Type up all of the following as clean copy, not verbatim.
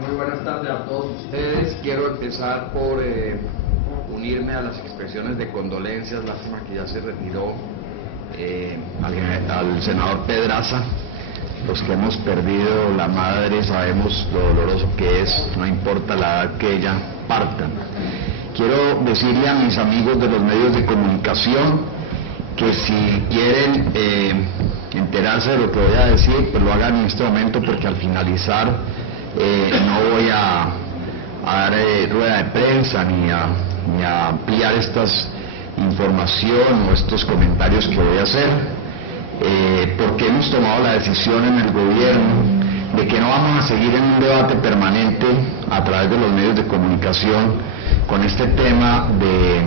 Muy buenas tardes a todos ustedes. Quiero empezar por unirme a las expresiones de condolencias. Lástima que ya se retiró al senador Pedraza. Los que hemos perdido la madre sabemos lo doloroso que es, no importa la edad que ella parta. Quiero decirle a mis amigos de los medios de comunicación que si quieren enterarse de lo que voy a decir, pues lo hagan en este momento, porque al finalizar no voy a dar rueda de prensa ni a ampliar estas información o estos comentarios que voy a hacer, porque hemos tomado la decisión en el gobierno de que no vamos a seguir en un debate permanente a través de los medios de comunicación con este tema de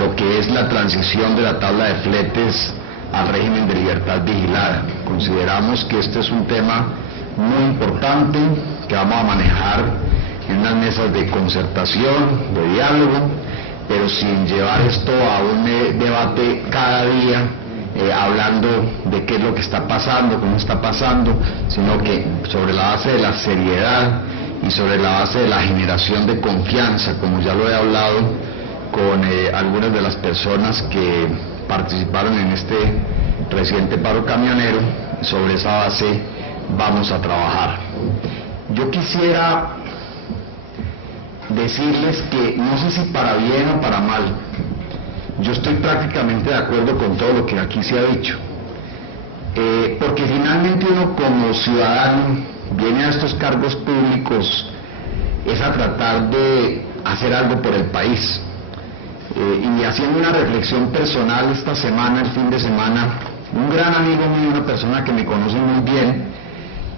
lo que es la transición de la tabla de fletes al régimen de libertad vigilada. Consideramos que este es un tema muy importante que vamos a manejar en unas mesas de concertación, de diálogo, pero sin llevar esto a un debate cada día, hablando de qué es lo que está pasando, cómo está pasando, sino que sobre la base de la seriedad y sobre la base de la generación de confianza, como ya lo he hablado con algunas de las personas que participaron en este reciente paro camionero. Sobre esa base vamos a trabajar. Yo quisiera decirles que no sé si para bien o para mal, yo estoy prácticamente de acuerdo con todo lo que aquí se ha dicho, porque finalmente uno como ciudadano viene a estos cargos públicos es a tratar de hacer algo por el país. Y haciendo una reflexión personal esta semana, el fin de semana, un gran amigo mío, una persona que me conoce muy bien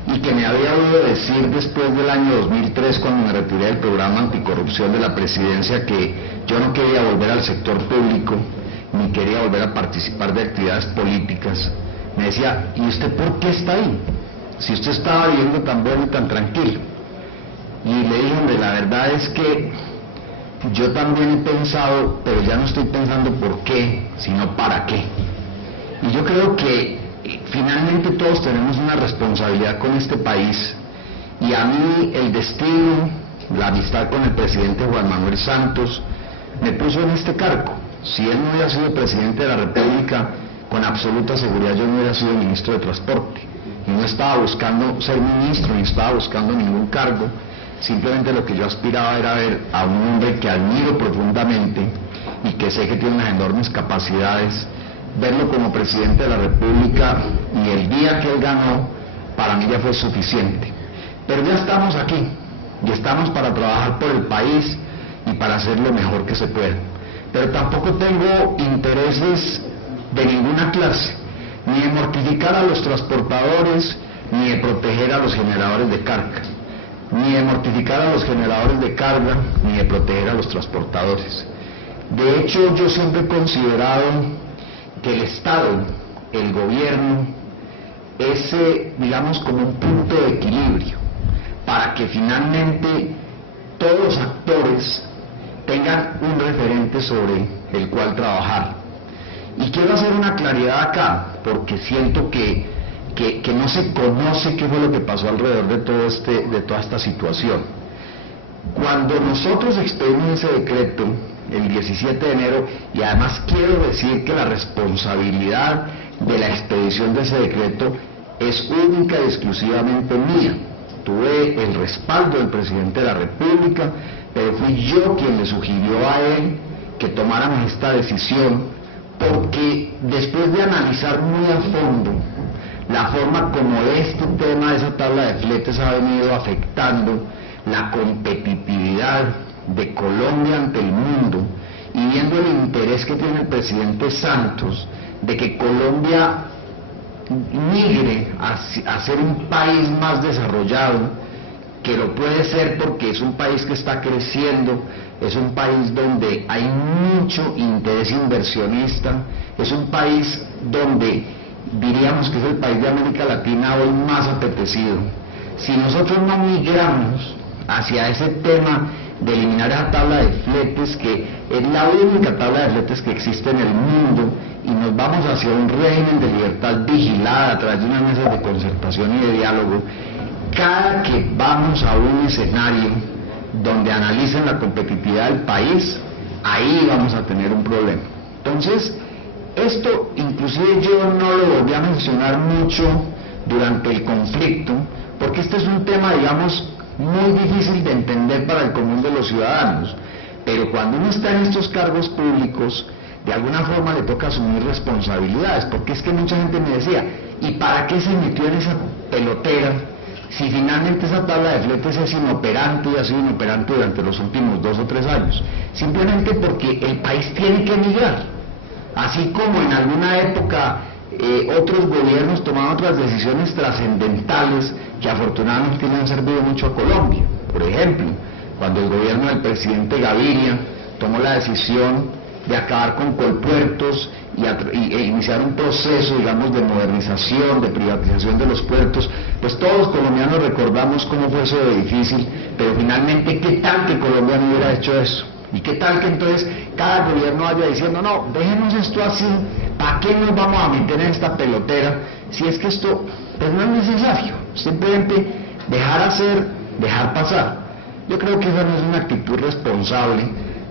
y que me había oído decir después del año 2003, cuando me retiré del programa anticorrupción de la presidencia, que yo no quería volver al sector público ni quería volver a participar de actividades políticas, me decía: ¿y usted por qué está ahí? Si usted estaba viviendo tan bueno y tan tranquilo. Y le dije: hombre, la verdad es que yo también he pensado, pero ya no estoy pensando por qué, sino para qué. Y yo creo que finalmente todos tenemos una responsabilidad con este país, y a mí el destino, la amistad con el presidente Juan Manuel Santos me puso en este cargo. Si él no hubiera sido presidente de la República, con absoluta seguridad yo no hubiera sido ministro de Transporte, y no estaba buscando ser ministro, ni estaba buscando ningún cargo. Simplemente lo que yo aspiraba era ver a un hombre que admiro profundamente y que sé que tiene unas enormes capacidades, verlo como presidente de la República, y el día que él ganó, para mí ya fue suficiente. Pero ya estamos aquí, y estamos para trabajar por el país y para hacer lo mejor que se pueda. Pero tampoco tengo intereses de ninguna clase, ni de mortificar a los transportadores, ni de proteger a los generadores de carga, ni de mortificar a los generadores de carga, ni de proteger a los transportadores. De hecho, yo siempre he considerado que el Estado, el gobierno, es, digamos, como un punto de equilibrio, para que finalmente todos los actores tengan un referente sobre el cual trabajar. Y quiero hacer una claridad acá, porque siento que no se conoce qué fue lo que pasó alrededor de toda esta situación. Cuando nosotros expedimos ese decreto el 17 de enero, y además quiero decir que la responsabilidad de la expedición de ese decreto es única y exclusivamente mía. Tuve el respaldo del presidente de la República, pero fui yo quien le sugirió a él que tomáramos esta decisión, porque después de analizar muy a fondo la forma como este tema de esa tabla de fletes ha venido afectando la competitividad de Colombia ante el mundo, y viendo el interés que tiene el presidente Santos de que Colombia migre a ser un país más desarrollado, que lo puede ser porque es un país que está creciendo, es un país donde hay mucho interés inversionista, es un país donde diríamos que es el país de América Latina hoy más apetecido. Si nosotros no migramos hacia ese tema de eliminar esa tabla de fletes, que es la única tabla de fletes que existe en el mundo, y nos vamos hacia un régimen de libertad vigilada a través de unas mesas de concertación y de diálogo, cada que vamos a un escenario donde analicen la competitividad del país, ahí vamos a tener un problema. Entonces, esto inclusive yo no lo volví a mencionar mucho durante el conflicto, porque este es un tema, digamos, muy difícil de entender para el común de los ciudadanos, pero cuando uno está en estos cargos públicos, de alguna forma le toca asumir responsabilidades, porque es que mucha gente me decía, ¿y para qué se metió en esa pelotera si finalmente esa tabla de fletes es inoperante y ha sido inoperante durante los últimos 2 o 3 años? Simplemente porque el país tiene que migrar, así como en alguna época otros gobiernos tomaron otras decisiones trascendentales que afortunadamente le han servido mucho a Colombia. Por ejemplo, cuando el gobierno del presidente Gaviria tomó la decisión de acabar con Colpuertos e iniciar un proceso, digamos, de modernización, de privatización de los puertos, pues todos los colombianos recordamos cómo fue eso de difícil, pero finalmente, ¿qué tal que Colombia no hubiera hecho eso? ¿Y qué tal que entonces cada gobierno vaya diciendo, no, déjenos esto así, ¿para qué nos vamos a meter en esta pelotera? Si es que esto pues no es necesario, simplemente dejar hacer, dejar pasar. Yo creo que esa no es una actitud responsable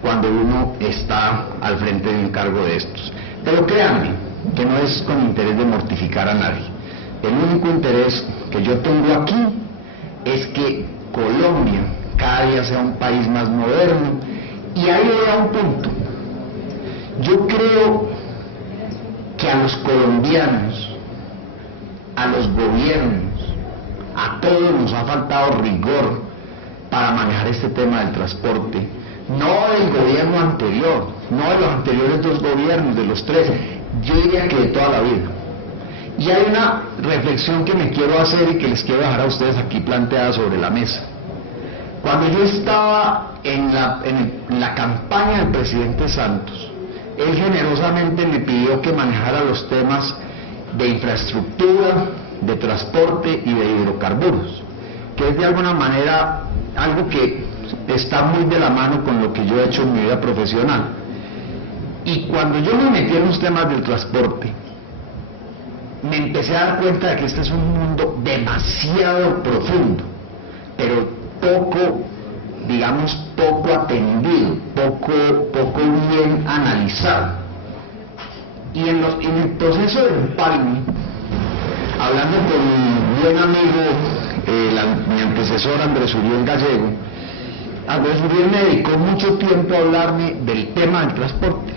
cuando uno está al frente de un cargo de estos. Pero créanme, que no es con interés de mortificar a nadie. El único interés que yo tengo aquí es que Colombia cada día sea un país más moderno. Y ahí voy a un punto. Yo creo que a los colombianos, a los gobiernos, a todos nos ha faltado rigor para manejar este tema del transporte. No del gobierno anterior, no de los anteriores 2 gobiernos, de los 3, yo diría que de toda la vida. Y hay una reflexión que me quiero hacer y que les quiero dejar a ustedes aquí planteada sobre la mesa. Cuando yo estaba en la campaña del presidente Santos, él generosamente me pidió que manejara los temas de infraestructura, de transporte y de hidrocarburos, que es de alguna manera algo que está muy de la mano con lo que yo he hecho en mi vida profesional. Y cuando yo me metí en los temas del transporte, me empecé a dar cuenta de que este es un mundo demasiado profundo, pero poco, digamos, poco atendido, poco bien analizado. Y en el proceso de empalme, hablando con mi buen amigo, mi antecesor Andrés Uriel Gallego, Andrés Uriel me dedicó mucho tiempo a hablarme del tema del transporte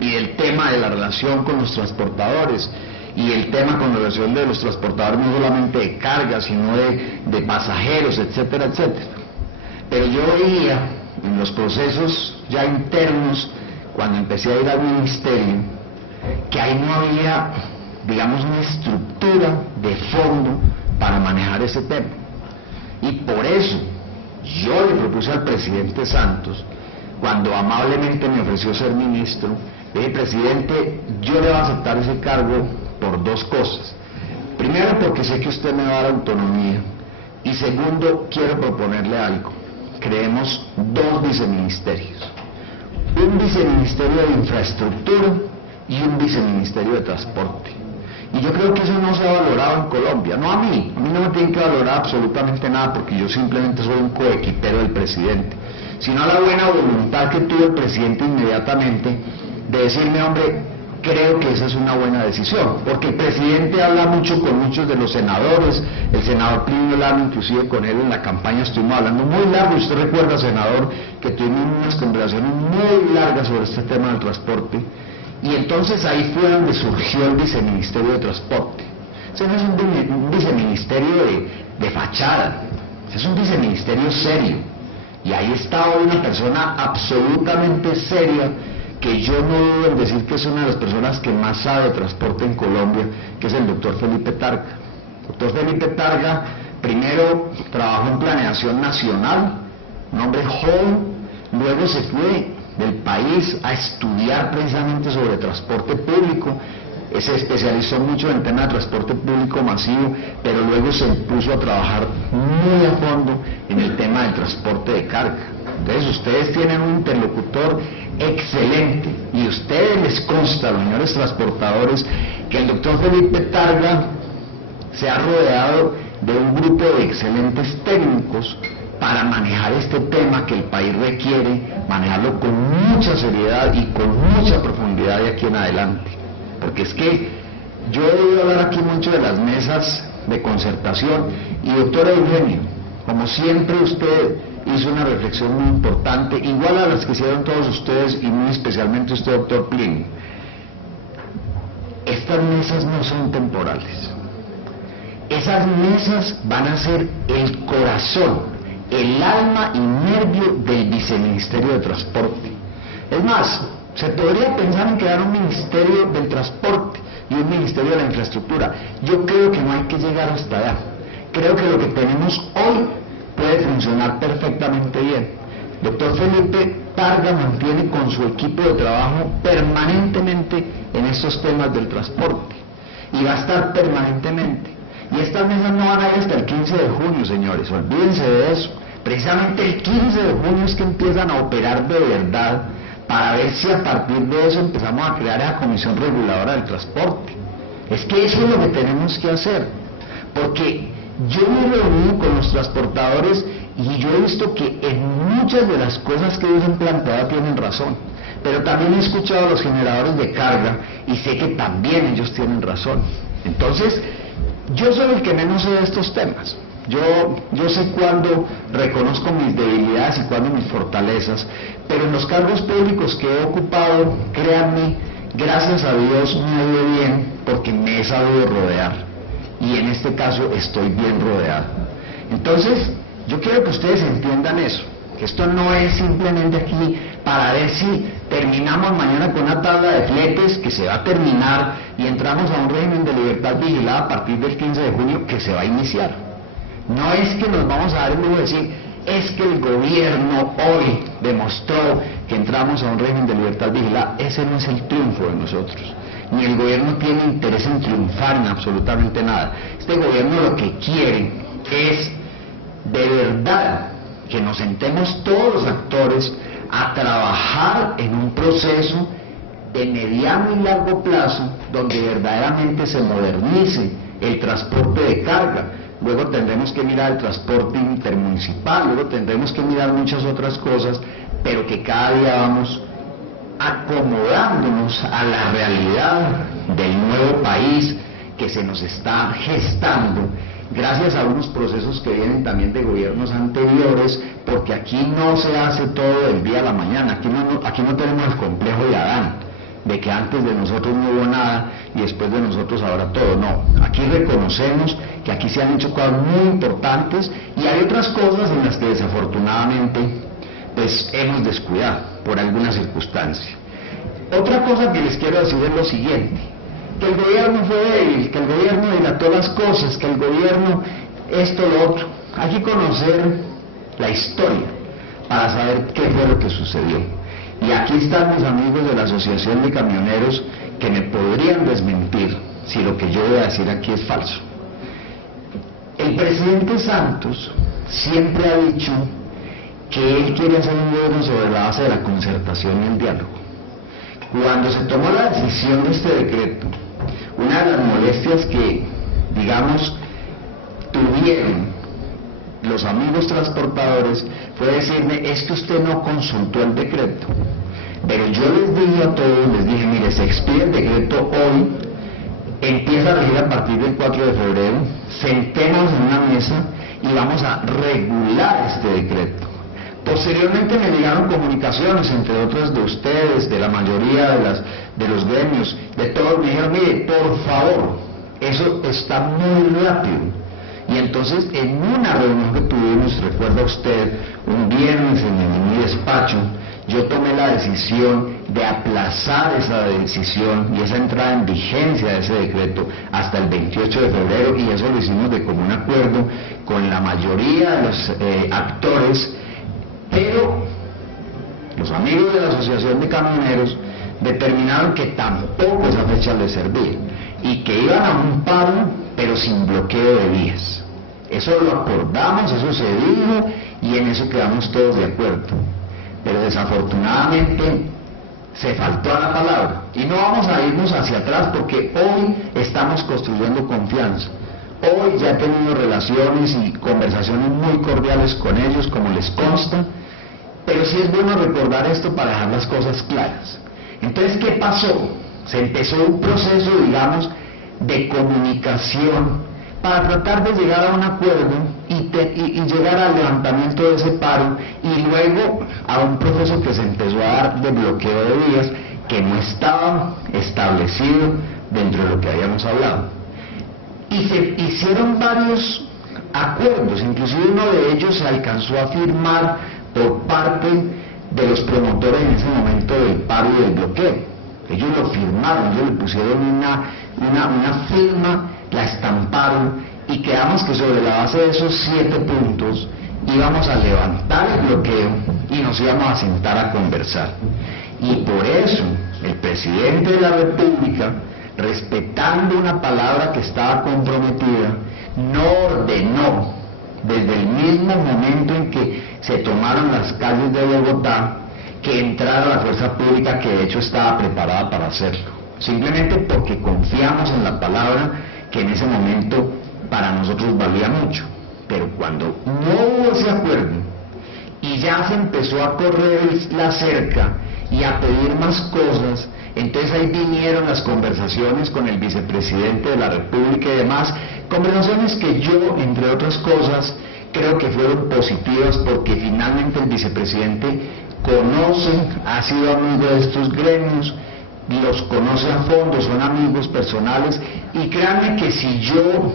y del tema de la relación con los transportadores y el tema con la relación de los transportadores no solamente de cargas sino de pasajeros, etcétera, etcétera. Pero yo veía en los procesos ya internos, cuando empecé a ir al ministerio, que ahí no había, digamos, una estructura de fondo para manejar ese tema. Y por eso yo le propuse al presidente Santos, cuando amablemente me ofreció ser ministro, le dije, presidente, yo le voy a aceptar ese cargo por 2 cosas. Primero, porque sé que usted me va a dar autonomía, y segundo, quiero proponerle algo. Creemos 2 viceministerios, un viceministerio de infraestructura y un viceministerio de transporte. Y yo creo que eso no se ha valorado en Colombia, no a mí no me tienen que valorar absolutamente nada porque yo simplemente soy un coequipero del presidente, sino a la buena voluntad que tuvo el presidente inmediatamente de decirme, hombre, creo que esa es una buena decisión, porque el presidente habla mucho con muchos de los senadores, el senador Plinio Lano, inclusive con él en la campaña estuvimos hablando muy largo, usted recuerda, senador, que tuvimos unas conversaciones muy largas sobre este tema del transporte. Y entonces ahí fue donde surgió el viceministerio de transporte. Ese no es un viceministerio de fachada, es un viceministerio serio. Y ahí está una persona absolutamente seria, que yo no dudo en decir que es una de las personas que más sabe de transporte en Colombia, que es el doctor Felipe Targa. El doctor Felipe Targa primero trabajó en planeación nacional, un hombre joven, luego se fue del país a estudiar precisamente sobre transporte público, se especializó mucho en el tema de transporte público masivo, pero luego se puso a trabajar muy a fondo en el tema del transporte de carga. Entonces ustedes tienen un interlocutor excelente y a ustedes les consta, los señores transportadores, que el doctor Felipe Targa se ha rodeado de un grupo de excelentes técnicos para manejar este tema que el país requiere, manejarlo con mucha seriedad y con mucha profundidad de aquí en adelante. Porque es que yo he oído hablar aquí mucho de las mesas de concertación y doctora Eugenio, como siempre usted hizo una reflexión muy importante, igual a las que hicieron todos ustedes y muy especialmente usted, doctor Plinio. Estas mesas no son temporales. Esas mesas van a ser el corazón, el alma y nervio del viceministerio de Transporte. Es más, se podría pensar en crear un ministerio del transporte y un ministerio de la infraestructura. Yo creo que no hay que llegar hasta allá. Creo que lo que tenemos hoy puede funcionar perfectamente bien. Doctor Felipe Targa mantiene con su equipo de trabajo permanentemente en estos temas del transporte y va a estar permanentemente. Y estas mesas no van a ir hasta el 15 de junio, señores, olvídense de eso. Precisamente el 15 de junio es que empiezan a operar de verdad, para ver si a partir de eso empezamos a crear esa comisión reguladora del transporte. Es que eso es lo que tenemos que hacer, porque yo me he reunido con los transportadores y yo he visto que en muchas de las cosas que ellos han planteado tienen razón, pero también he escuchado a los generadores de carga y sé que también ellos tienen razón. Entonces, yo soy el que menos sé de estos temas. Yo sé cuándo reconozco mis debilidades y cuándo mis fortalezas, pero en los cargos públicos que he ocupado, créanme, gracias a Dios me ha ido bien porque me he sabido rodear, y en este caso estoy bien rodeado. Entonces, yo quiero que ustedes entiendan eso, que esto no es simplemente aquí para ver si terminamos mañana con una tabla de fletes que se va a terminar y entramos a un régimen de libertad vigilada a partir del 15 de junio que se va a iniciar. No es que nos vamos a dar el lujo de decir, es que el gobierno hoy demostró que entramos a un régimen de libertad vigilada. Ese no es el triunfo de nosotros. Ni el gobierno tiene interés en triunfar en absolutamente nada. Este gobierno lo que quiere es, de verdad, que nos sentemos todos los actores a trabajar en un proceso de mediano y largo plazo donde verdaderamente se modernice el transporte de carga. Luego tendremos que mirar el transporte intermunicipal, luego tendremos que mirar muchas otras cosas, pero que cada día vamos acomodándonos a la realidad del nuevo país que se nos está gestando, gracias a unos procesos que vienen también de gobiernos anteriores, porque aquí no se hace todo del día a la mañana, aquí no tenemos el complejo de Adán, de que antes de nosotros no hubo nada y después de nosotros ahora todo. No, aquí reconocemos que aquí se han hecho cosas muy importantes y hay otras cosas en las que desafortunadamente pues hemos descuidado por alguna circunstancia. Otra cosa que les quiero decir es lo siguiente, que el gobierno fue débil, que el gobierno dilató las cosas, que el gobierno esto, lo otro. Hay que conocer la historia para saber qué fue lo que sucedió. Y aquí están mis amigos de la Asociación de Camioneros que me podrían desmentir si lo que yo voy a decir aquí es falso. El presidente Santos siempre ha dicho que él quiere hacer un gobierno sobre la base de la concertación y el diálogo. Cuando se tomó la decisión de este decreto, una de las molestias que, digamos, tuvieron los amigos transportadores fue decirme, es que usted no consultó el decreto. Pero yo les dije a todos, les dije, mire, se expide el decreto hoy, empieza a regir a partir del 4 de febrero, sentémonos en una mesa y vamos a regular este decreto. Posteriormente me llegaron comunicaciones, entre otras de ustedes, de la mayoría de los gremios, de todos, me dijeron, mire, por favor, eso está muy rápido. Y entonces en una reunión que tuvimos, recuerda usted, un viernes en mi despacho, yo tomé la decisión de aplazar esa decisión y esa entrada en vigencia de ese decreto hasta el 28 de febrero, y eso lo hicimos de común acuerdo con la mayoría de los actores, pero los amigos de la Asociación de Camioneros determinaron que tampoco esa fecha les servía y que iban a un paro, pero sin bloqueo de vías. Eso lo acordamos, eso se dijo y en eso quedamos todos de acuerdo. Pero desafortunadamente se faltó a la palabra y no vamos a irnos hacia atrás porque hoy estamos construyendo confianza. Hoy ya he tenido relaciones y conversaciones muy cordiales con ellos, como les consta, pero sí es bueno recordar esto para dejar las cosas claras. Entonces, ¿qué pasó? Se empezó un proceso, digamos, de comunicación para tratar de llegar a un acuerdo y llegar al levantamiento de ese paro, y luego a un proceso que se empezó a dar de bloqueo de vías que no estaba establecido dentro de lo que habíamos hablado. Y se hicieron varios acuerdos, inclusive uno de ellos se alcanzó a firmar por parte de los promotores en ese momento del paro y del bloqueo. Ellos lo firmaron, ellos le pusieron una firma, la estamparon, y quedamos que sobre la base de esos 7 puntos íbamos a levantar el bloqueo y nos íbamos a sentar a conversar. Y por eso el presidente de la República, respetando una palabra que estaba comprometida, no ordenó, desde el mismo momento en que se tomaron las calles de Bogotá, que entrara la fuerza pública, que de hecho estaba preparada para hacerlo, simplemente porque confiamos en la palabra que en ese momento para nosotros valía mucho. Pero cuando no hubo ese acuerdo y ya se empezó a correr la cerca y a pedir más cosas, entonces ahí vinieron las conversaciones con el vicepresidente de la República y demás, conversaciones que yo, entre otras cosas, creo que fueron positivas, porque finalmente el vicepresidente conoce, ha sido amigo de estos gremios, los conoce a fondo, son amigos personales, y créanme que si yo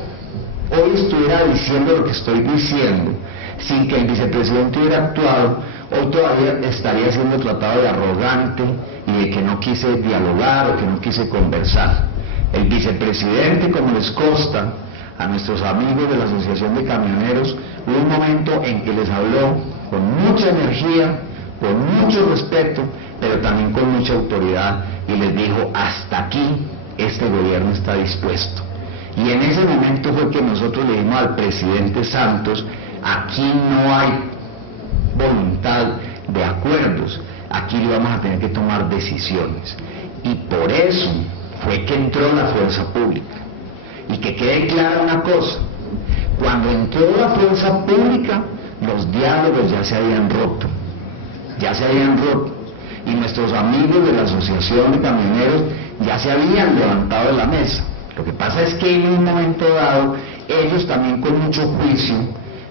hoy estuviera diciendo lo que estoy diciendo sin que el vicepresidente hubiera actuado, hoy todavía estaría siendo tratado de arrogante y de que no quise dialogar o que no quise conversar. El vicepresidente, como les consta a nuestros amigos de la Asociación de Camioneros, hubo un momento en que les habló con mucha energía, con mucho respeto, pero también con mucha autoridad, y les dijo: hasta aquí este gobierno está dispuesto. Y en ese momento fue que nosotros le dijimos al presidente Santos: aquí no hay voluntad de acuerdos, aquí vamos a tener que tomar decisiones. Y por eso fue que entró la fuerza pública. Y que quede clara una cosa: cuando entró la fuerza pública, los diálogos ya se habían roto, y nuestros amigos de la Asociación de Camioneros ya se habían levantado de la mesa. Lo que pasa es que en un momento dado, ellos también con mucho juicio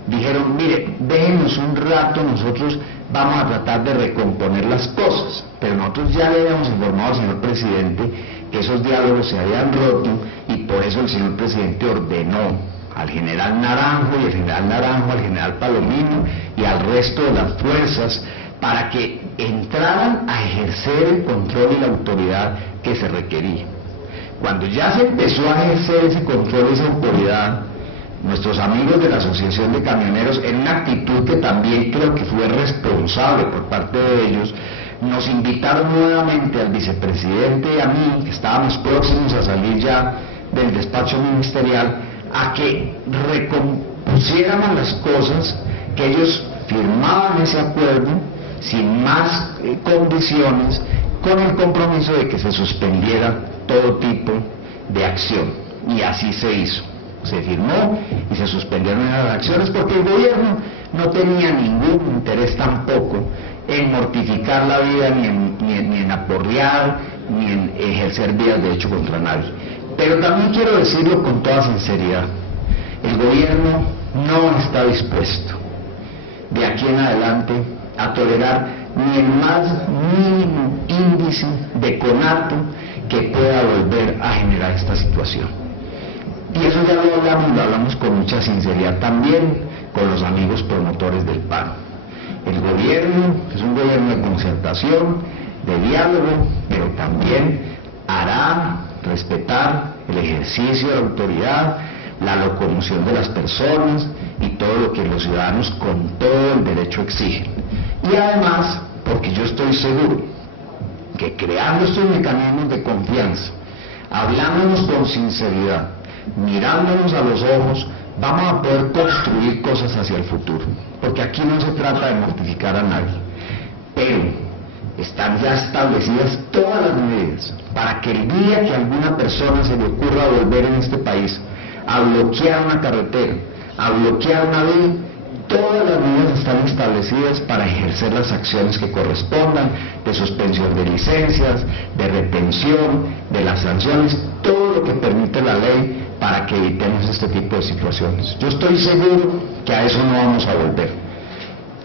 dijeron: mire, déjenos un rato, nosotros vamos a tratar de recomponer las cosas. Pero nosotros ya le habíamos informado al señor presidente que esos diálogos se habían roto, y por eso el señor presidente ordenó al general Naranjo, y al general Palomino y al resto de las fuerzas para que entraran a ejercer el control y la autoridad que se requería. Cuando ya se empezó a ejercer ese control y esa autoridad, nuestros amigos de la Asociación de Camioneros, en una actitud que también creo que fue responsable por parte de ellos, nos invitaron nuevamente al vicepresidente y a mí, que estábamos próximos a salir ya del despacho ministerial, a que recompusiéramos las cosas, que ellos firmaban ese acuerdo sin más condiciones, con el compromiso de que se suspendiera todo tipo de acción. Y así se hizo. Se firmó y se suspendieron las acciones, porque el gobierno no tenía ningún interés tampoco en mortificar la vida, ni en aporrear, ni en ejercer vías de hecho contra nadie. Pero también quiero decirlo con toda sinceridad: el gobierno no está dispuesto de aquí en adelante a tolerar ni el más mínimo índice de conato que pueda volver a generar esta situación. Y eso ya lo hablamos con mucha sinceridad también con los amigos promotores del paro. El gobierno es un gobierno de concertación, de diálogo, pero también hará respetar el ejercicio de la autoridad, la locomoción de las personas y todo lo que los ciudadanos con todo el derecho exigen. Y además, porque yo estoy seguro que creando estos mecanismos de confianza, hablándonos con sinceridad, mirándonos a los ojos, vamos a poder construir cosas hacia el futuro. Porque aquí no se trata de mortificar a nadie, pero están ya establecidas todas las medidas para que el día que a alguna persona se le ocurra volver en este país a bloquear una carretera, a bloquear una vía, todas las medidas están establecidas para ejercer las acciones que correspondan, de suspensión de licencias, de retención, de las sanciones, todo lo que permite la ley para que evitemos este tipo de situaciones. Yo estoy seguro que a eso no vamos a volver.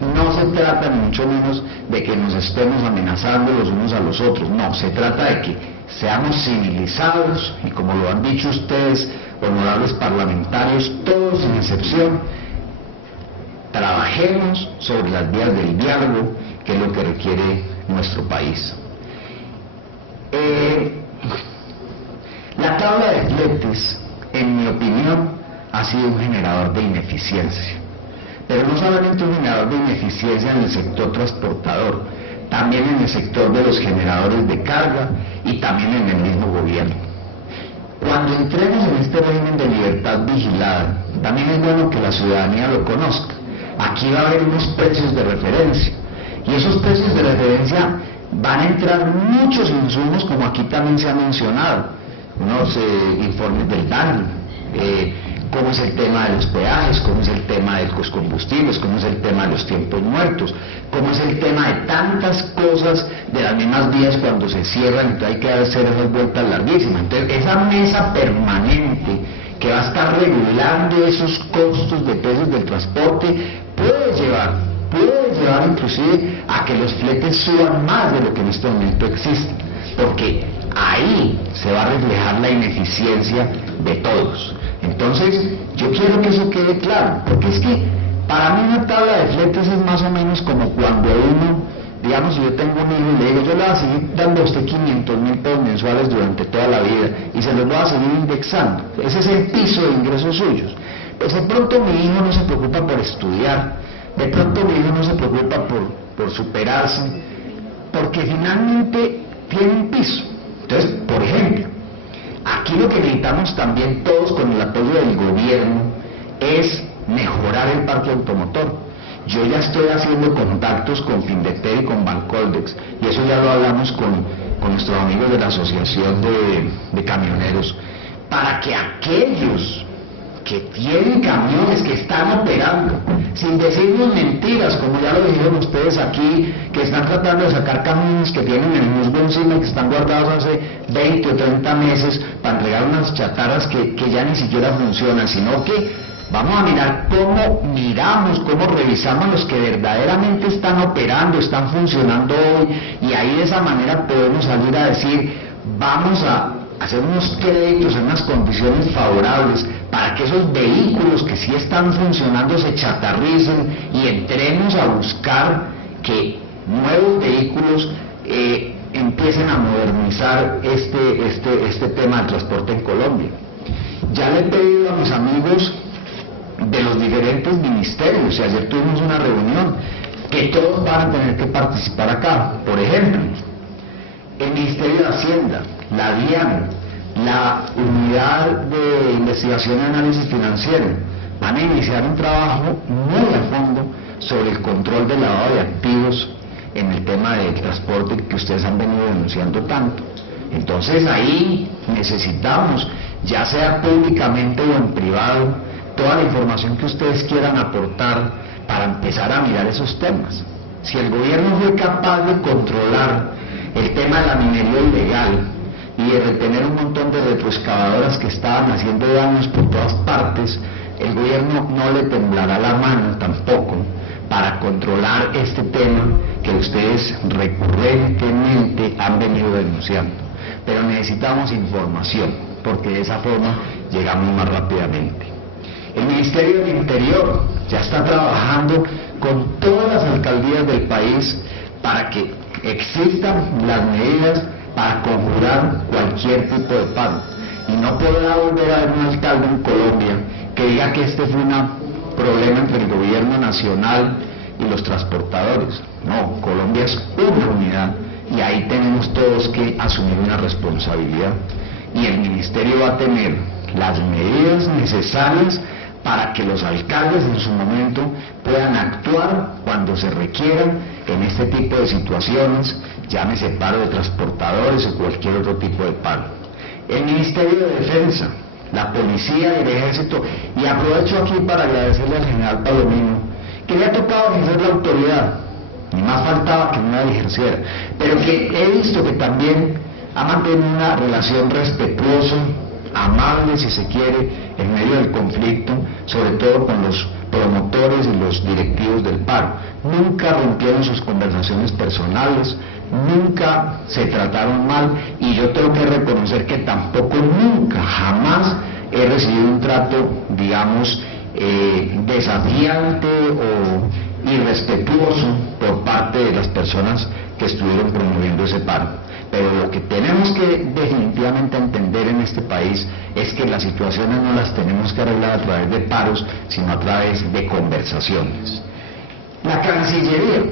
No se trata ni mucho menos de que nos estemos amenazando los unos a los otros, no, se trata de que seamos civilizados y, como lo han dicho ustedes, honorables parlamentarios, todos sin excepción, trabajemos sobre las vías del diálogo, que es lo que requiere nuestro país. La tabla de fletes, en mi opinión, ha sido un generador de ineficiencia, pero no solamente un generador de ineficiencia en el sector transportador, también en el sector de los generadores de carga y también en el mismo gobierno. Cuando entremos en este régimen de libertad vigilada, también es bueno que la ciudadanía lo conozca. Aquí va a haber unos precios de referencia, y esos precios de referencia van a entrar muchos insumos, como aquí también se ha mencionado, unos informes del DANI, cómo es el tema de los peajes, cómo es el tema de los combustibles, cómo es el tema de los tiempos muertos, cómo es el tema de tantas cosas de las mismas vías cuando se cierran, entonces hay que hacer esas vueltas larguísimas. Entonces esa mesa permanente que va a estar regulando esos costos de precios del transporte puede llevar inclusive a que los fletes suban más de lo que en este momento existe, porque ahí se va a reflejar la ineficiencia de todos. Entonces, yo quiero que eso quede claro, porque es que para mí una tabla de fletes es más o menos como cuando uno, digamos, si yo tengo un hijo y le digo, yo le voy a seguir dando a usted 500.000 pesos mensuales durante toda la vida y se los voy a seguir indexando. Ese es el piso de ingresos suyos. Pues de pronto mi hijo no se preocupa por estudiar, de pronto mi hijo no se preocupa por superarse, porque finalmente tiene un piso. Entonces, por ejemplo, aquí lo que necesitamos también todos con el apoyo del gobierno es mejorar el parque automotor. Yo ya estoy haciendo contactos con Findeter y con Bancoldex, y eso ya lo hablamos con nuestros amigos de la Asociación de Camioneros, para que aquellos que tienen camiones, que están operando, sin decirnos mentiras, como ya lo dijeron ustedes aquí, que están tratando de sacar camiones que tienen el musgo encima y que están guardados hace 20 o 30 meses para entregar unas chatarras que ya ni siquiera funcionan, sino que vamos a mirar cómo revisamos los que verdaderamente están operando, están funcionando hoy, y ahí de esa manera podemos salir a decir, vamos a hacer unos créditos en unas condiciones favorables para que esos vehículos que sí están funcionando se chatarricen y entremos a buscar que nuevos vehículos empiecen a modernizar este tema del transporte en Colombia. Ya le he pedido a mis amigos de los diferentes ministerios, y ayer tuvimos una reunión, que todos van a tener que participar acá. Por ejemplo, el Ministerio de Hacienda, la DIAN, la Unidad de Investigación y Análisis Financiero, van a iniciar un trabajo muy a fondo sobre el control del lavado de activos en el tema del transporte que ustedes han venido denunciando tanto. Entonces ahí necesitamos, ya sea públicamente o en privado, toda la información que ustedes quieran aportar para empezar a mirar esos temas. Si el gobierno fue capaz de controlar el tema de la minería ilegal y de retener un montón de retroexcavadoras que estaban haciendo daños por todas partes, el gobierno no le temblará la mano tampoco para controlar este tema que ustedes recurrentemente han venido denunciando. Pero necesitamos información, porque de esa forma llegamos más rápidamente. El Ministerio del Interior ya está trabajando con todas las alcaldías del país para que existan las medidas para conjurar cualquier tipo de paro. Y no podrá volver a haber un alcalde en Colombia que diga que este fue un problema entre el gobierno nacional y los transportadores. No, Colombia es una unidad y ahí tenemos todos que asumir una responsabilidad. Y el ministerio va a tener las medidas necesarias para que los alcaldes en su momento puedan actuar cuando se requieran en este tipo de situaciones, llámese paro de transportadores o cualquier otro tipo de paro. El Ministerio de Defensa la policía y el ejército, y aprovecho aquí para agradecerle al general Palomino, que le ha tocado ejercer la autoridad, ni más faltaba que no la ejerciera, pero que he visto que también ha mantenido una relación respetuosa, amable si se quiere, en medio del conflicto, sobre todo con los promotores y los directivos del paro. Nunca rompieron sus conversaciones personales, nunca se trataron mal, y yo tengo que reconocer que tampoco nunca, jamás he recibido un trato, digamos, desafiante o irrespetuoso por parte de las personas que estuvieron promoviendo ese paro. Pero lo que tenemos que definitivamente entender en este país es que las situaciones no las tenemos que arreglar a través de paros, sino a través de conversaciones. La Cancillería.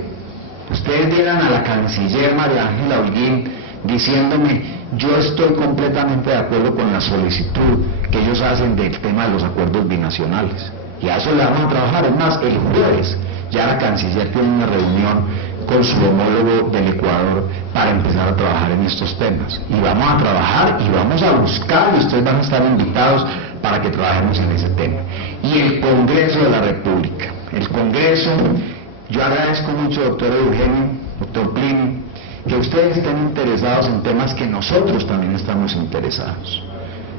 Ustedes vieran a la canciller María Ángela Holguín diciéndome: yo estoy completamente de acuerdo con la solicitud que ellos hacen del tema de los acuerdos binacionales. Y a eso le vamos a trabajar. Es más, el jueves ya la canciller tiene una reunión con su homólogo del Ecuador para empezar a trabajar en estos temas. Y vamos a trabajar y vamos a buscar, y ustedes van a estar invitados para que trabajemos en ese tema. Y el Congreso de la República. El Congreso, yo agradezco mucho, doctor Eugenio, doctor Plinio, que ustedes estén interesados en temas que nosotros también estamos interesados.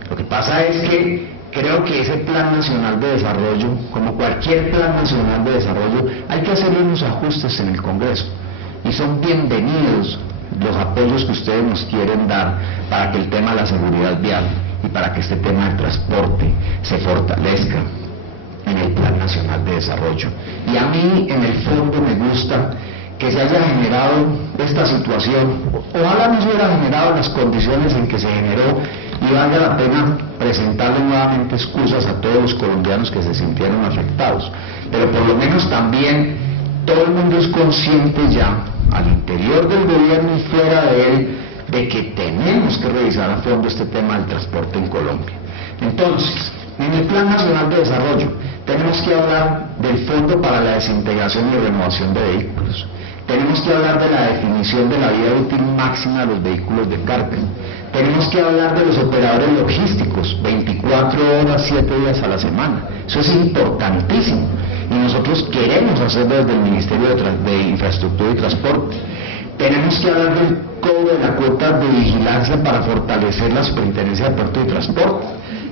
Lo que pasa es que creo que ese Plan Nacional de Desarrollo, como cualquier Plan Nacional de Desarrollo, hay que hacerle unos ajustes en el Congreso. Y son bienvenidos los apoyos que ustedes nos quieren dar para que el tema de la seguridad vial y para que este tema del transporte se fortalezca en el Plan Nacional de Desarrollo. Y a mí, en el fondo, me gusta que se haya generado esta situación. Ojalá no se hubiera generado en las condiciones en que se generó, y valga la pena presentarle nuevamente excusas a todos los colombianos que se sintieron afectados, pero por lo menos también todo el mundo es consciente ya, al interior del gobierno y fuera de él, de que tenemos que revisar a fondo este tema del transporte en Colombia. Entonces, en el Plan Nacional de Desarrollo tenemos que hablar del Fondo para la Desintegración y Renovación de Vehículos. Tenemos que hablar de la definición de la vida útil máxima de los vehículos de carga. Tenemos que hablar de los operadores logísticos, 24 horas, 7 días a la semana. Eso es importantísimo. Y nosotros queremos hacerlo desde el Ministerio de Infraestructura y Transporte. Tenemos que hablar del cobro de la cuota de vigilancia para fortalecer la Superintendencia de Puerto y Transporte.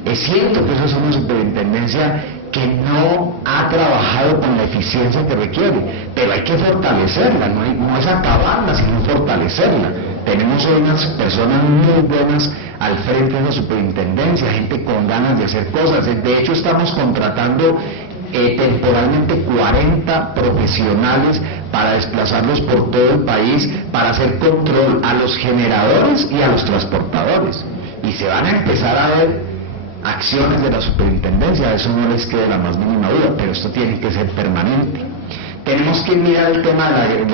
Es cierto que eso es una superintendencia que no ha trabajado con la eficiencia que requiere, pero hay que fortalecerla, no es acabarla, sino fortalecerla. Tenemos hoy unas personas muy buenas al frente de la superintendencia, gente con ganas de hacer cosas. De hecho, estamos contratando temporalmente 40 profesionales para desplazarlos por todo el país, para hacer control a los generadores y a los transportadores. Y se van a empezar a ver acciones de la superintendencia, a eso no les quede la más mínima duda, pero esto tiene que ser permanente. Tenemos que mirar el tema de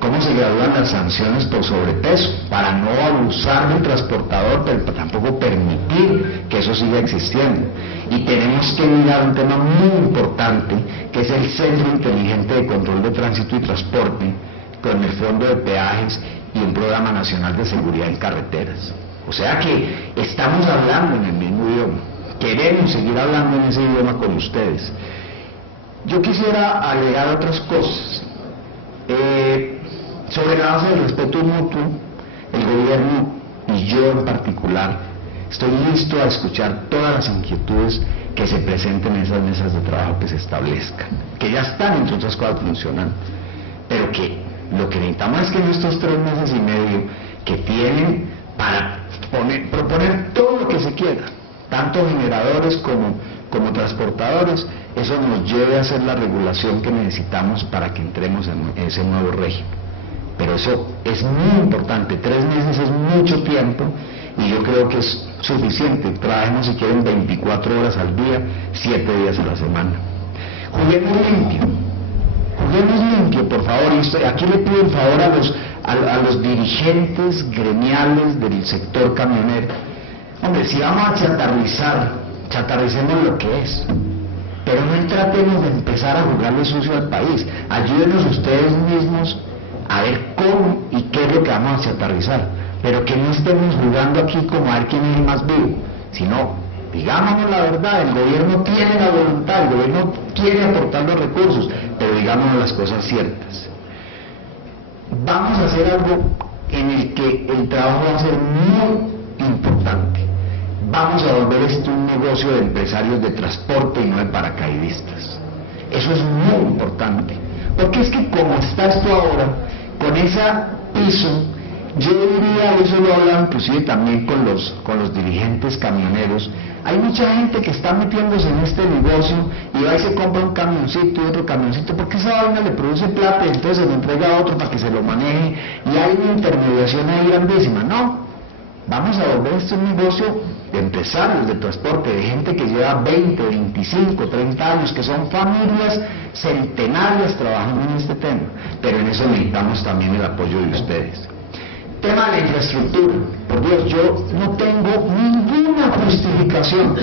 cómo se gradúan las sanciones por sobrepeso, para no abusar del transportador, pero tampoco permitir que eso siga existiendo. Y tenemos que mirar un tema muy importante, que es el Centro Inteligente de Control de Tránsito y Transporte, con el Fondo de Peajes y un Programa Nacional de Seguridad en Carreteras. O sea que estamos hablando en el mismo idioma, queremos seguir hablando en ese idioma con ustedes. Yo quisiera agregar otras cosas. Sobre la base del respeto mutuo, el gobierno y yo en particular, estoy listo a escuchar todas las inquietudes que se presenten en esas mesas de trabajo que se establezcan, que ya están, entre otras cosas, funcionando, pero que lo que necesitamos es que en estos 3 meses y medio que tienen para proponer todo lo que se quiera, tanto generadores como transportadores, eso nos lleve a hacer la regulación que necesitamos para que entremos en ese nuevo régimen. Pero eso es muy importante, 3 meses es mucho tiempo y yo creo que es suficiente. Trabajemos si quieren 24 horas al día, 7 días a la semana. Juguemos limpio, por favor. Y aquí le pido un favor a los dirigentes gremiales del sector camionero. Hombre, si vamos a chatarricemos lo que es, pero no tratemos de empezar a jugarle sucio al país. Ayúdenos ustedes mismos a ver cómo y qué es lo que vamos a chatarrizar, pero que no estemos jugando aquí como a ver quién es el más vivo, sino Digámonos la verdad, el gobierno tiene la voluntad, el gobierno quiere aportar los recursos, pero digámonos las cosas ciertas. Vamos a hacer algo en el que el trabajo va a ser muy importante. Vamos a volver esto un negocio de empresarios de transporte y no de paracaidistas. Eso es muy importante, porque es que como está esto ahora, con ese piso, yo diría, eso lo hablaba inclusive también con los dirigentes camioneros, hay mucha gente que está metiéndose en este negocio y va y se compra un camioncito y otro camioncito, porque esa vaina le produce plata y entonces se lo entrega a otro para que se lo maneje, y hay una intermediación ahí grandísima. No, vamos a volver esto un negocio de empresarios de transporte, de gente que lleva 20, 25, 30 años, que son familias centenarias trabajando en este tema, pero en eso necesitamos también el apoyo de ustedes. Tema de la infraestructura, por Dios, yo no tengo ninguna justificación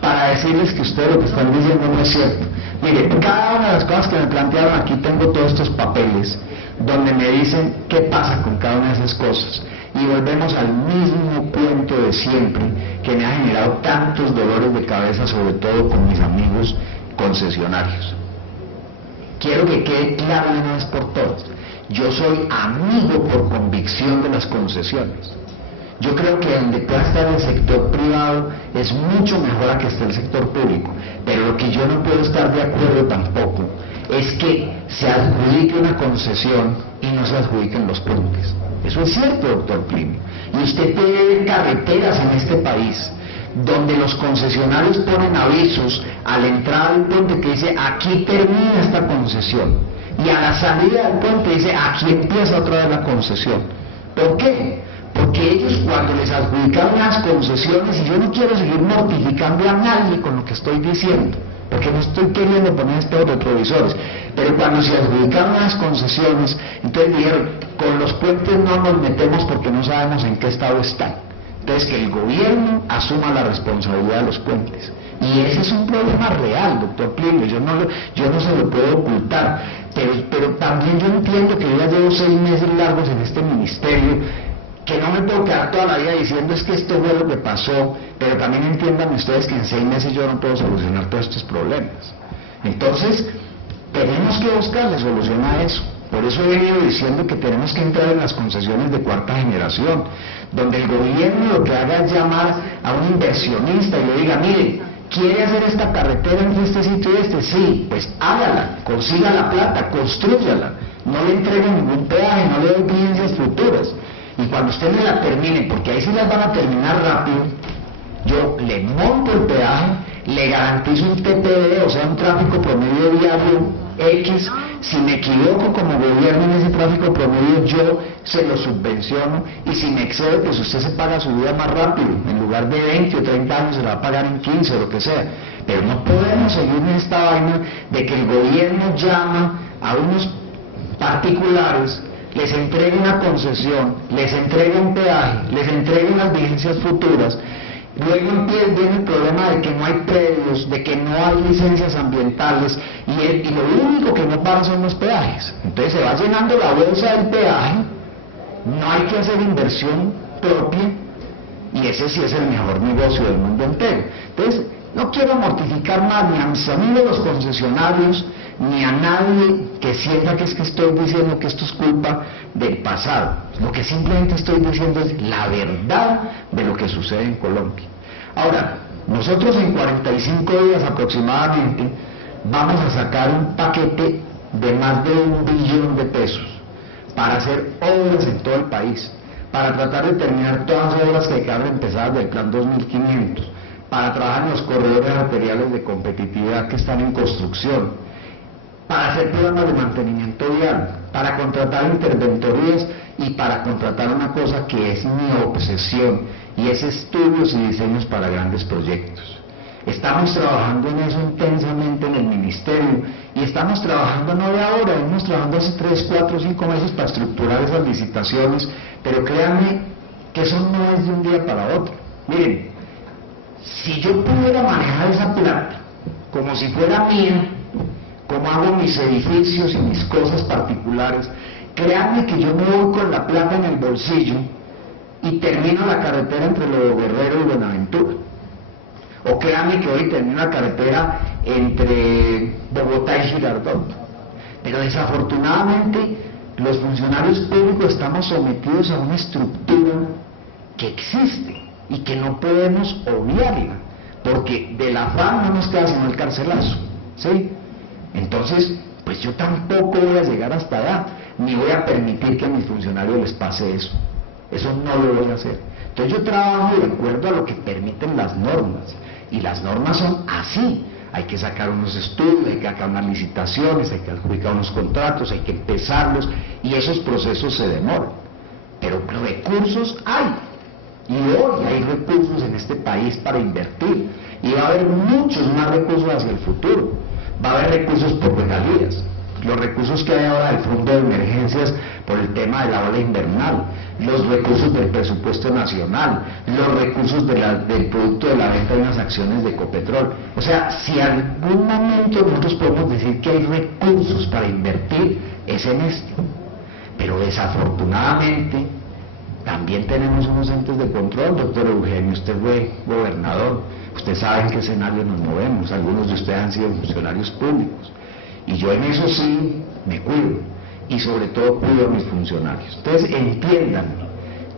para decirles que ustedes lo que están diciendo no es cierto. Mire, cada una de las cosas que me plantearon aquí, tengo todos estos papeles donde me dicen qué pasa con cada una de esas cosas, y volvemos al mismo cuento de siempre que me ha generado tantos dolores de cabeza, sobre todo con mis amigos concesionarios. Quiero que quede claro de una vez por todas, yo soy amigo por convicción de las concesiones. Yo creo que donde pueda estar el sector privado es mucho mejor a que esté el sector público, pero lo que yo no puedo estar de acuerdo tampoco es que se adjudique una concesión y no se adjudiquen los puentes. Eso es cierto, doctor Plinio. Y usted puede ver carreteras en este país donde los concesionarios ponen avisos a la entrada del puente que dice aquí termina esta concesión, y a la salida del puente dice aquí empieza otra vez la concesión. ¿Por qué? Porque ellos, cuando les adjudican las concesiones, y yo no quiero seguir mortificando a nadie con lo que estoy diciendo, porque no estoy queriendo poner estos retrovisores, pero cuando se adjudicaron las concesiones, entonces dijeron, con los puentes no nos metemos porque no sabemos en qué estado están. Entonces, que el gobierno asuma la responsabilidad de los puentes. Y ese es un problema real, doctor Plinio, yo no se lo puedo ocultar, pero también yo entiendo que yo ya llevo 6 meses largos en este ministerio, que no me puedo quedar toda la vida diciendo es que esto fue lo que pasó, pero también entiendan ustedes que en 6 meses yo no puedo solucionar todos estos problemas. Entonces, tenemos que buscarle solución a eso. Por eso he venido diciendo que tenemos que entrar en las concesiones de cuarta generación, donde el gobierno lo que haga es llamar a un inversionista y le diga, mire, ¿quiere hacer esta carretera entre este sitio y este? Sí, pues hágala, consiga la plata, constrúyala, no le entregue ningún peaje, no le dé licencias futuras. Y cuando usted me la termine, porque ahí sí las van a terminar rápido, yo le monto el peaje, le garantizo un TPD, o sea, un tráfico promedio diario X. Si me equivoco como gobierno en ese tráfico promedio, yo se lo subvenciono, y si me excede, pues usted se paga su vida más rápido, en lugar de 20 o 30 años se la va a pagar en 15 o lo que sea. Pero no podemos seguir en esta vaina de que el gobierno llama a unos particulares, les entrega una concesión, les entrega un peaje, les entrega unas vigencias futuras. Luego viene el problema de que no hay predios, de que no hay licencias ambientales, y lo único que no paga son los peajes. Entonces se va llenando la bolsa del peaje, no hay que hacer inversión propia, y ese sí es el mejor negocio del mundo entero. Entonces, no quiero mortificar más ni a mis amigos los concesionarios, ni a nadie que sienta que es que estoy diciendo que esto es culpa del pasado. Lo que simplemente estoy diciendo es la verdad de lo que sucede en Colombia. Ahora, nosotros en 45 días aproximadamente vamos a sacar un paquete de más de 1 billón de pesos para hacer obras en todo el país, para tratar de terminar todas las obras que quedaron empezadas del Plan 2500, para trabajar en los corredores arteriales de competitividad que están en construcción, para hacer programas de mantenimiento vial, para contratar interventorías y para contratar una cosa que es mi obsesión, y es estudios y diseños para grandes proyectos. Estamos trabajando en eso intensamente en el ministerio, y estamos trabajando no de ahora, estamos trabajando hace 3, 4, 5 meses para estructurar esas licitaciones, pero créanme que eso no es de un día para otro. Miren, si yo pudiera manejar esa plata como si fuera mía, como hago mis edificios y mis cosas particulares, créanme que yo me voy con la plata en el bolsillo y termino la carretera entre Lobo Guerrero y Buenaventura. O créanme que hoy termino una carretera entre Bogotá y Girardot. Pero desafortunadamente los funcionarios públicos estamos sometidos a una estructura que existe y que no podemos obviarla, porque del afán no nos queda sino el carcelazo, ¿sí? Entonces, pues yo tampoco voy a llegar hasta allá, ni voy a permitir que a mis funcionarios les pase eso. Eso no lo voy a hacer. Entonces yo trabajo de acuerdo a lo que permiten las normas, y las normas son así. Hay que sacar unos estudios, hay que sacar unas licitaciones, hay que adjudicar unos contratos, hay que empezarlos, y esos procesos se demoran. Pero recursos hay, y hoy hay recursos en este país para invertir, y va a haber muchos más recursos hacia el futuro. Va a haber recursos por regalías, los recursos que hay ahora del fondo de emergencias por el tema de la ola invernal, los recursos del presupuesto nacional, los recursos del producto de la venta de unas acciones de Ecopetrol. O sea, si en algún momento nosotros podemos decir que hay recursos para invertir, es en esto. Pero desafortunadamente también tenemos unos entes de control. Doctor Eugenio, usted fue gobernador, usted sabe en qué escenario nos movemos, algunos de ustedes han sido funcionarios públicos, y yo en eso sí me cuido, y sobre todo cuido a mis funcionarios. Entonces entiéndanme,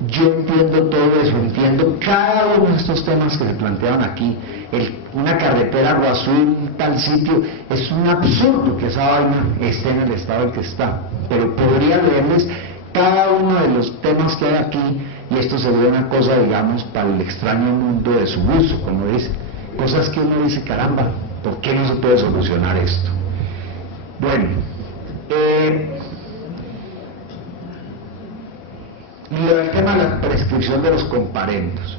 yo entiendo todo eso, entiendo cada uno de estos temas que se planteaban aquí. Una carretera Agua Azul, tal sitio, es un absurdo que esa vaina esté en el estado en que está, pero podría leerles cada uno de los temas que hay aquí, y esto sería una cosa, digamos, para el extraño mundo de su uso, como dice, cosas que uno dice, caramba, ¿por qué no se puede solucionar esto? Bueno, y el tema de la prescripción de los comparendos,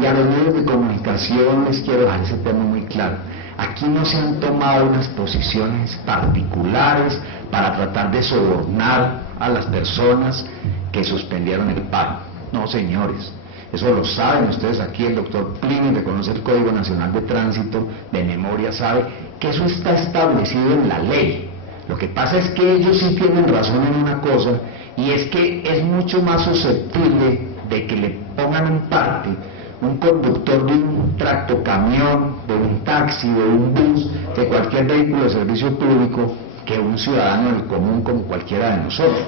y a los medios de comunicación les quiero dejar ese tema muy claro. Aquí no se han tomado unas posiciones particulares para tratar de sobornar a las personas que suspendieron el paro. No, señores, eso lo saben ustedes aquí. El doctor Plinio, que conoce el Código Nacional de Tránsito de memoria, sabe que eso está establecido en la ley. Lo que pasa es que ellos sí tienen razón en una cosa, y es que es mucho más susceptible de que le pongan en parte un conductor de un tractocamión, de un taxi, de un bus, de cualquier vehículo de servicio público, que un ciudadano del común como cualquiera de nosotros.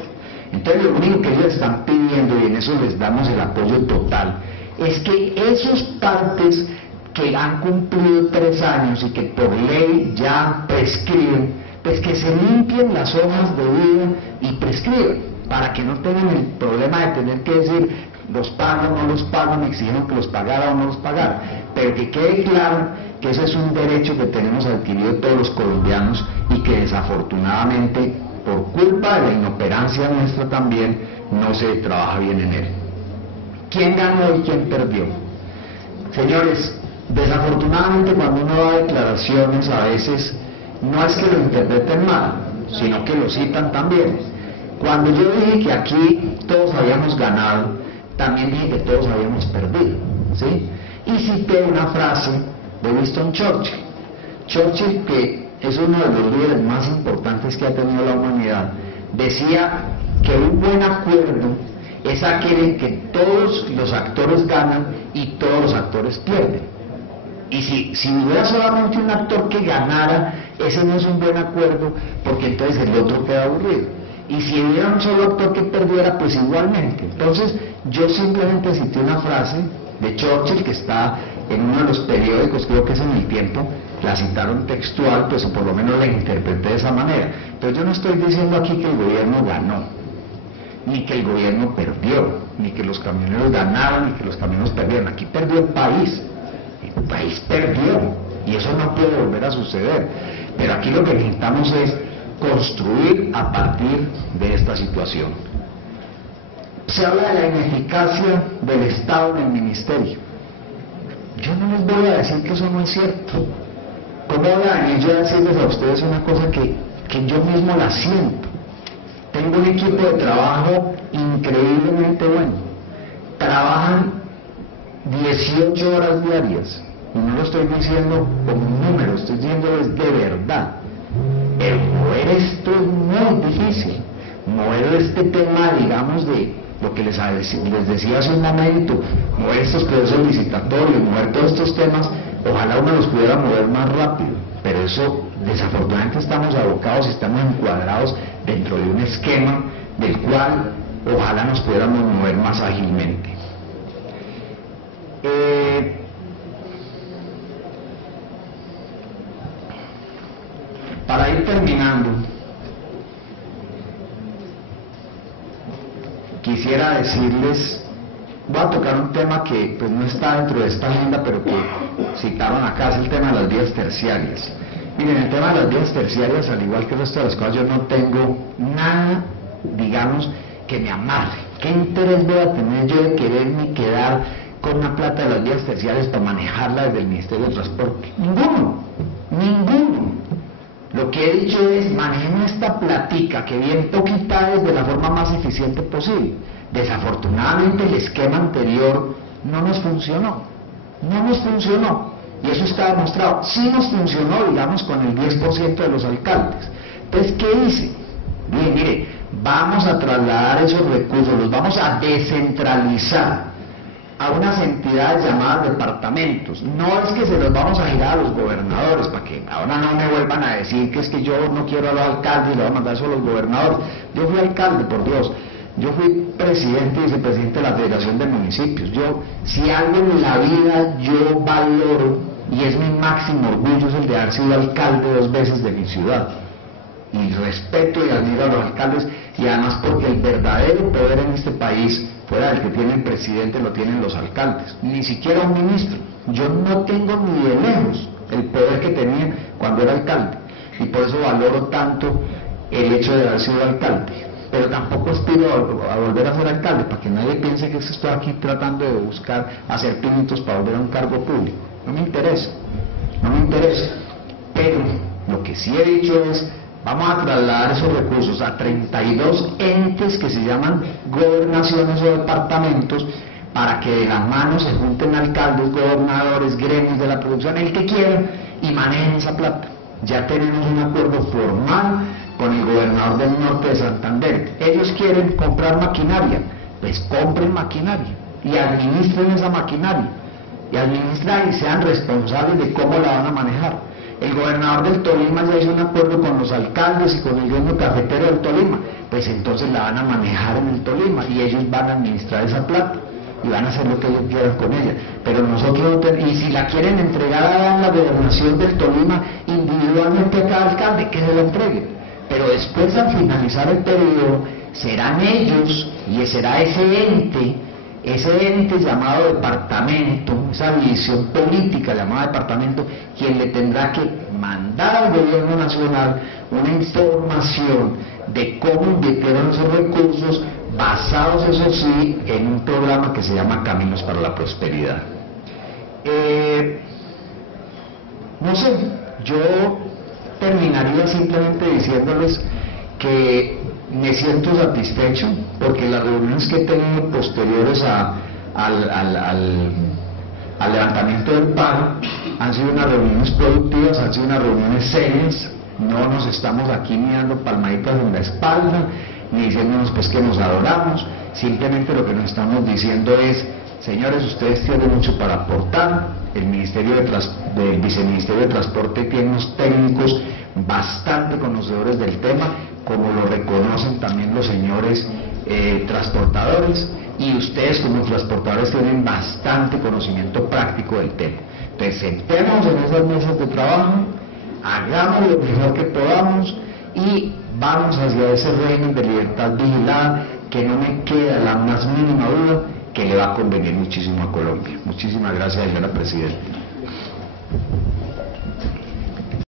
Entonces lo único que ellos están pidiendo, y en eso les damos el apoyo total, es que esos partes que han cumplido 3 años y que por ley ya prescriben, pues que se limpien las hojas de vida y prescriban, para que no tengan el problema de tener que decir los pago, no los pago, me exigieron que los pagara o no los pagara. Pero que quede claro que ese es un derecho que tenemos adquirido todos los colombianos, y que desafortunadamente, por culpa de la inoperancia nuestra también, no se trabaja bien en él. ¿Quién ganó y quién perdió? Señores, desafortunadamente cuando uno da declaraciones, a veces no es que lo interpreten mal, sino que lo citan también. Cuando yo dije que aquí todos habíamos ganado, también dije que todos habíamos perdido, ¿sí? Y cité una frase de Winston Churchill. Churchill, que es uno de los líderes más importantes que ha tenido la humanidad, decía que un buen acuerdo es aquel en que todos los actores ganan y todos los actores pierden. Y si hubiera solamente un actor que ganara, ese no es un buen acuerdo, porque entonces el otro queda aburrido. Y si hubiera un solo actor que perdiera, pues igualmente. Entonces yo simplemente cité una frase de Churchill que está en uno de los periódicos, creo que es en El Tiempo, la citaron textual, pues por lo menos la interpreté de esa manera. Pero yo no estoy diciendo aquí que el gobierno ganó, ni que el gobierno perdió, ni que los camioneros ganaron, ni que los camioneros perdieron. Aquí perdió el país perdió, y eso no puede volver a suceder. Pero aquí lo que necesitamos es construir a partir de esta situación. Se habla de la ineficacia del Estado en el ministerio. Yo no les voy a decir que eso no es cierto. ¿Cómo voy a venir yo a decirles a ustedes una cosa que yo mismo la siento? Tengo un equipo de trabajo increíblemente bueno. Trabajan 18 horas diarias. Y no lo estoy diciendo como un número, estoy diciendo es de verdad. Pero mover esto es muy difícil. Mover este tema, digamos, de lo que les decía hace un momento, mover estos procesos licitatorios, mover todos estos temas, Ojalá uno los pudiera mover más rápido, pero eso desafortunadamente estamos abocados y estamos encuadrados dentro de un esquema del cual ojalá nos pudiéramos mover más ágilmente. Para ir terminando, quisiera decirles, voy a tocar un tema que pues no está dentro de esta agenda, pero que citaron acá, es el tema de las vías terciarias. Miren, el tema de las vías terciarias, al igual que el resto de las cosas, yo no tengo nada, digamos, que me amarre. ¿Qué interés voy a tener yo de quererme quedar con una plata de las vías terciarias para manejarla desde el Ministerio de Transporte? Ninguno. Lo que he dicho es, manejemos esta platica que bien poquita es de la forma más eficiente posible. Desafortunadamente el esquema anterior no nos funcionó. Y eso está demostrado. Sí nos funcionó, digamos, con el 10% de los alcaldes. Entonces, ¿qué hice? Bien, mire, vamos a trasladar esos recursos, los vamos a descentralizar a unas entidades llamadas departamentos. No es que se los vamos a girar a los gobernadores, para que ahora no me vuelvan a decir que es que yo no quiero a los alcaldes y le voy a mandar eso a los gobernadores. Yo fui alcalde, por Dios. Yo fui presidente y vicepresidente de la Federación de Municipios. Si algo en la vida yo valoro, y es mi máximo orgullo, es el de haber sido alcalde 2 veces de mi ciudad. Y respeto y admiro a los alcaldes, y además porque el verdadero poder en este país, fuera del que tiene el presidente, lo tienen los alcaldes, ni siquiera un ministro. Yo no tengo ni de lejos el poder que tenía cuando era alcalde, y por eso valoro tanto el hecho de haber sido alcalde. Pero tampoco aspiro a volver a ser alcalde, para que nadie piense que estoy aquí tratando de buscar hacer pinitos para volver a un cargo público. No me interesa. Pero lo que sí he dicho es, vamos a trasladar esos recursos a 32 entes que se llaman gobernaciones o departamentos, para que de las manos se junten alcaldes, gobernadores, gremios de la producción, el que quieran, y manejen esa plata. Ya tenemos un acuerdo formal con el gobernador del norte de Santander. Ellos quieren comprar maquinaria, pues compren maquinaria y administren esa maquinaria, y sean responsables de cómo la van a manejar. El gobernador del Tolima ya hizo un acuerdo con los alcaldes y con el gremio cafetero del Tolima, pues entonces la van a manejar en el Tolima y ellos van a administrar esa plata y van a hacer lo que ellos quieran con ella. Pero nosotros no tenemos, y si la quieren entregar a la gobernación del Tolima individualmente a cada alcalde, que se la entreguen. Pero después, al finalizar el periodo, serán ellos, y será ese ente llamado departamento, esa división política llamada departamento, quien le tendrá que mandar al gobierno nacional una información de cómo invirtieron esos recursos, basados, eso sí, en un programa que se llama Caminos para la Prosperidad. No sé, yo terminaría simplemente diciéndoles que me siento satisfecho porque las reuniones que he tenido posteriores al levantamiento del paro han sido unas reuniones productivas, han sido unas reuniones serias. No nos estamos aquí ni dando palmaditas en la espalda ni diciéndonos pues que nos adoramos. Simplemente lo que nos estamos diciendo es: señores, ustedes tienen mucho para aportar. El Viceministerio de Transporte tiene unos técnicos bastante conocedores del tema, como lo reconocen también los señores transportadores, y ustedes como transportadores tienen bastante conocimiento práctico del tema. Entonces, sentémonos en esas mesas de trabajo, hagamos lo mejor que podamos y vamos hacia ese régimen de libertad vigilada, que no me queda la más mínima duda que le va a convenir muchísimo a Colombia. Muchísimas gracias, señora Presidenta.